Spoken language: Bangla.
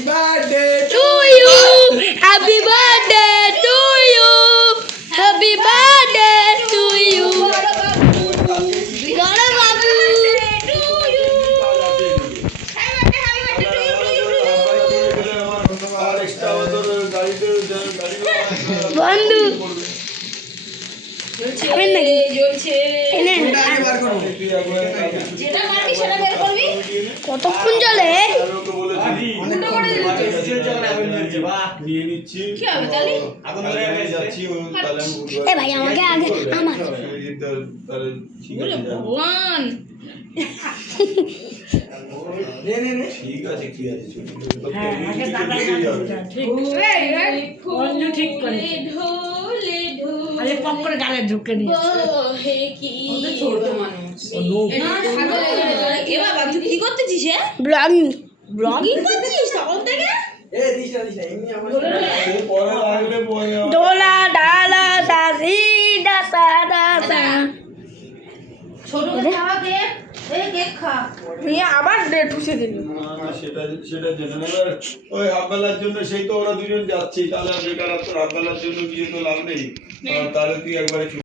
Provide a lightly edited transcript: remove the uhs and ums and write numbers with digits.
birthday to you. Happy birthday to you. Happy birthday to you. Gana babu. বন্ধু কতক্ষণ চলে ভাই আমাকে আগে আমার ভগবান ঠিক আছে ঠিক আছে ঠিক করে আরে পপ করে গালে ঢুকে নিয়েছে ছোট মানুষ এ বাবা তুই কি করতেছিস ব্লগিং ব্লগিং করছিস তখন থেকে ডোলা ডালা দাসি দাসা দাসা ছোট খাওয়া কেক এই কেক খা নিয়ে আবার ডেট উঠে দিল না সেটা জেনে নেবার ওই হাফবেলার জন্য সেই তো ওরা দুজন যাচ্ছে তাহলে বেকার তো হাফবেলার জন্য গিয়ে তো লাভ নেই তাহলে তুই একবারে